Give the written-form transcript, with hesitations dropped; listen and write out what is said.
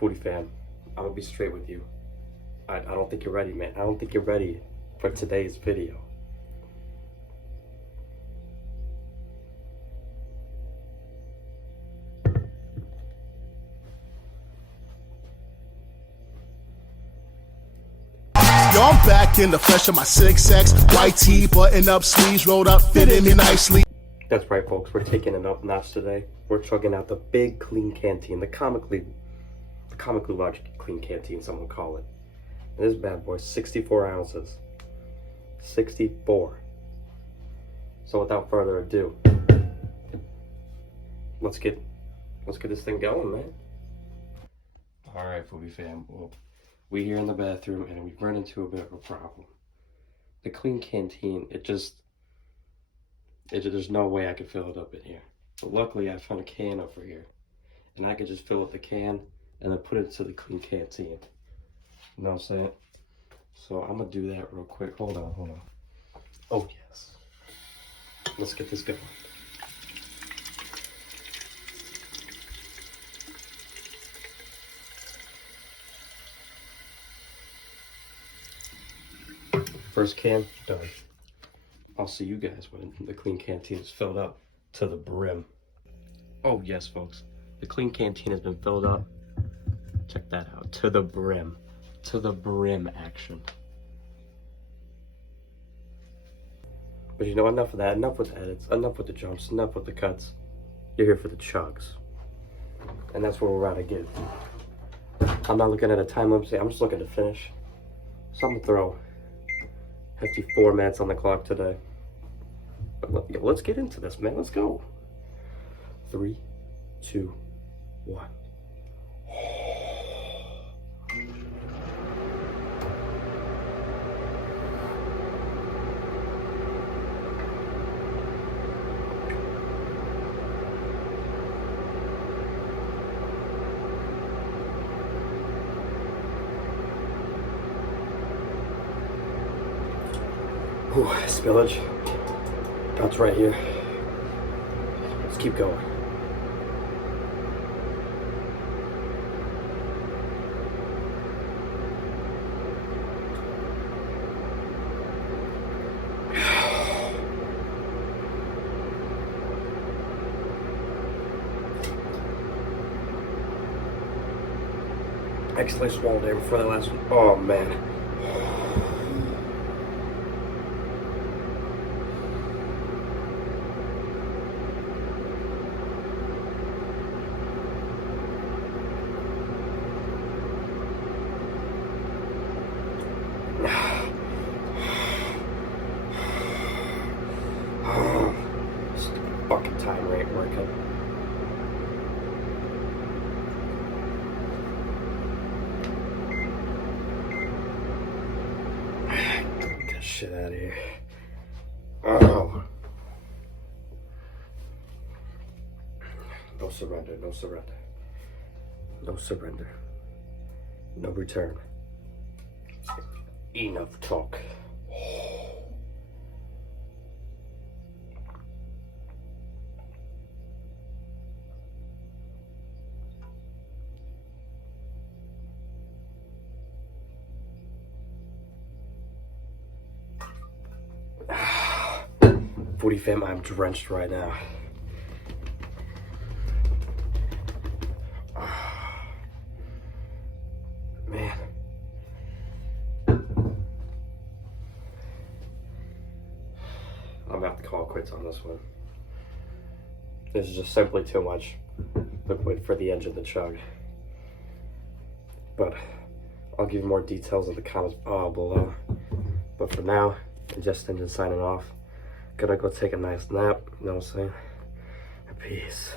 Foodie fam, I'm gonna be straight with you. I don't think you're ready, man. I don't think you're ready for today's video. Yo, I'm back in the flesh of my 6X. White tee, button up, sleeves rolled up, fitting me nicely. That's right, folks. We're taking it up notch today. We're chugging out the big clean canteen, the comically large clean canteen, some would call it. And this bad boy, 64 ounces. 64. So without further ado, let's get this thing going, man. All right, Foodie fam. Well, we here in the bathroom and we've run into a bit of a problem. The clean canteen, there's no way I could fill it up in here. But luckily, I found a can over here, and I could just fill up the can and then put it to the clean canteen. You know what I'm saying? So I'm gonna do that real quick. Hold on. Oh yes. Let's get this going. First can done. I'll see you guys when the clean canteen is filled up to the brim. Oh yes, folks. The clean canteen has been filled up. Check that out. To the brim. To the brim action. But you know, enough of that. Enough with the edits. Enough with the jumps. Enough with the cuts. You're here for the chugs. And that's what we're about to get. I'm not looking at a time limit. I'm just looking to finish. So I'm going to throw hefty 4 minutes on the clock today. But let's get into this, man. Let's go. 3, 2, 1. Ooh, spillage. That's right here. Let's keep going. Actually swallowed there before the last one. Oh man. Fucking time rate working. Get that shit out of here. Oh. No surrender, no surrender. No surrender. No return. Enough talk. Foodie fam, I'm drenched right now. Man. I'm about to call quits on this one. This is just simply too much liquid for the engine to chug. But I'll give you more details in the comments below. But for now, Ingestion signing off. Gonna go take a nice nap, you know what I'm saying? Peace.